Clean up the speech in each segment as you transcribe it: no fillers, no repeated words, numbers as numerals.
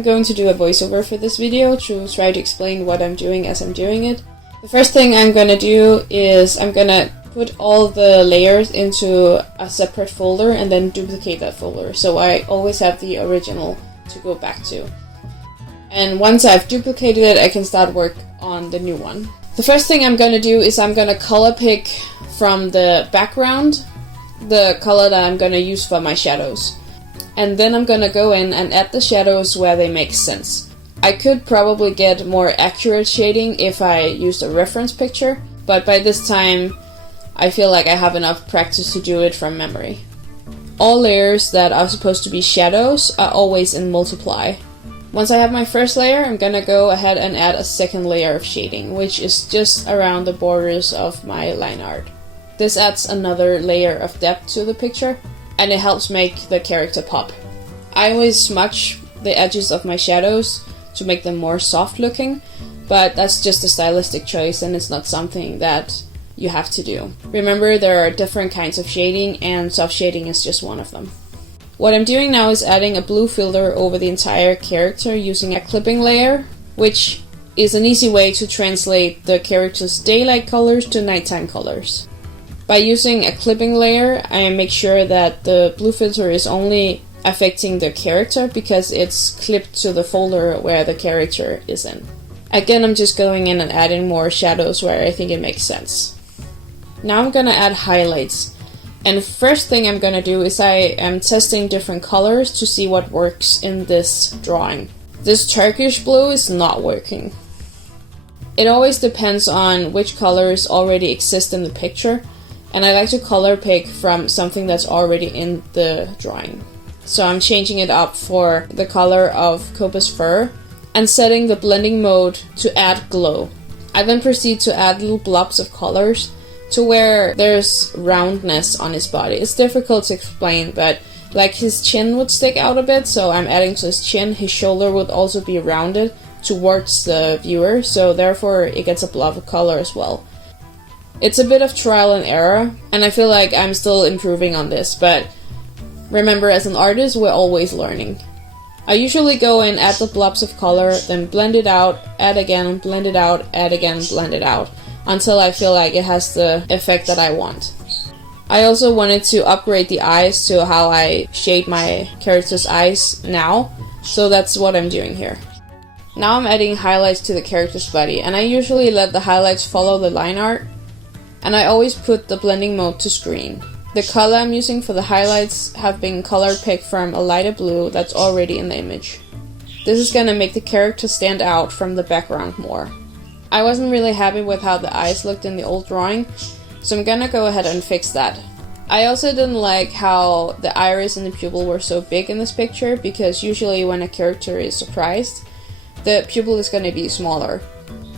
I'm going to do a voiceover for this video to try to explain what I'm doing as I'm doing it. The first thing I'm gonna do is I'm gonna put all the layers into a separate folder and then duplicate that folder, so I always have the original to go back to. And once I've duplicated it, I can start work on the new one. The first thing I'm gonna do is I'm gonna color pick from the background the color that I'm gonna use for my shadows. And then I'm gonna go in and add the shadows where they make sense. I could probably get more accurate shading if I used a reference picture, but by this time I feel like I have enough practice to do it from memory. All layers that are supposed to be shadows are always in multiply. Once I have my first layer, I'm gonna go ahead and add a second layer of shading, which is just around the borders of my line art. This adds another layer of depth to the picture, and it helps make the character pop. I always smudge the edges of my shadows to make them more soft looking, but that's just a stylistic choice and it's not something that you have to do. Remember, there are different kinds of shading and soft shading is just one of them. What I'm doing now is adding a blue filter over the entire character using a clipping layer, which is an easy way to translate the character's daylight colors to nighttime colors. By using a clipping layer, I make sure that the blue filter is only affecting the character because it's clipped to the folder where the character is in. Again, I'm just going in and adding more shadows where I think it makes sense. Now I'm gonna add highlights. And first thing I'm gonna do is I am testing different colors to see what works in this drawing. This Turkish blue is not working. It always depends on which colors already exist in the picture, and I like to color pick from something that's already in the drawing. So I'm changing it up for the color of Koba's fur and setting the blending mode to add glow. I then proceed to add little blobs of colors to where there's roundness on his body. It's difficult to explain, but like his chin would stick out a bit, so I'm adding to his chin. His shoulder would also be rounded towards the viewer, so therefore it gets a blob of color as well. It's a bit of trial and error, and I feel like I'm still improving on this, but remember, as an artist, we're always learning. I usually go in, add the blobs of color, then blend it out, add again, blend it out, add again, blend it out, until I feel like it has the effect that I want. I also wanted to upgrade the eyes to how I shade my character's eyes now, so that's what I'm doing here. Now I'm adding highlights to the character's body, and I usually let the highlights follow the line art, and I always put the blending mode to screen. The color I'm using for the highlights have been color picked from a lighter blue that's already in the image. This is gonna make the character stand out from the background more. I wasn't really happy with how the eyes looked in the old drawing, so I'm gonna go ahead and fix that. I also didn't like how the iris and the pupil were so big in this picture, because usually when a character is surprised, the pupil is gonna be smaller.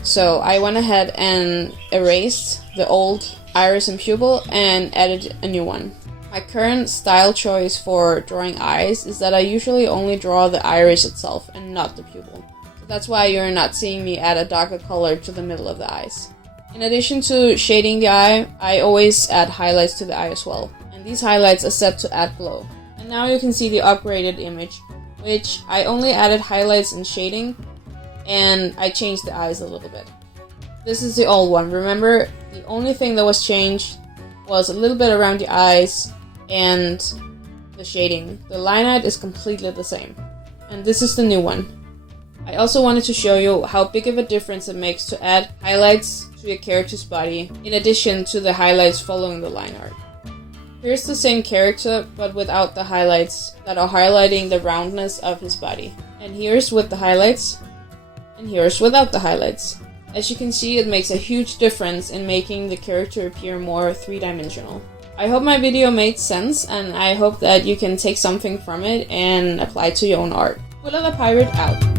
So I went ahead and erased the old iris and pupil and added a new one. My current style choice for drawing eyes is that I usually only draw the iris itself and not the pupil. So that's why you're not seeing me add a darker color to the middle of the eyes. In addition to shading the eye, I always add highlights to the eye as well. And these highlights are set to add glow. And now you can see the upgraded image, which I only added highlights and shading, and I changed the eyes a little bit. This is the old one. Remember, the only thing that was changed was a little bit around the eyes and the shading. The line art is completely the same. And this is the new one. I also wanted to show you how big of a difference it makes to add highlights to your character's body in addition to the highlights following the line art. Here's the same character, but without the highlights that are highlighting the roundness of his body. And here's with the highlights, and here's without the highlights. As you can see, it makes a huge difference in making the character appear more three-dimensional. I hope my video made sense, and I hope that you can take something from it and apply it to your own art. Willa the Pirate out.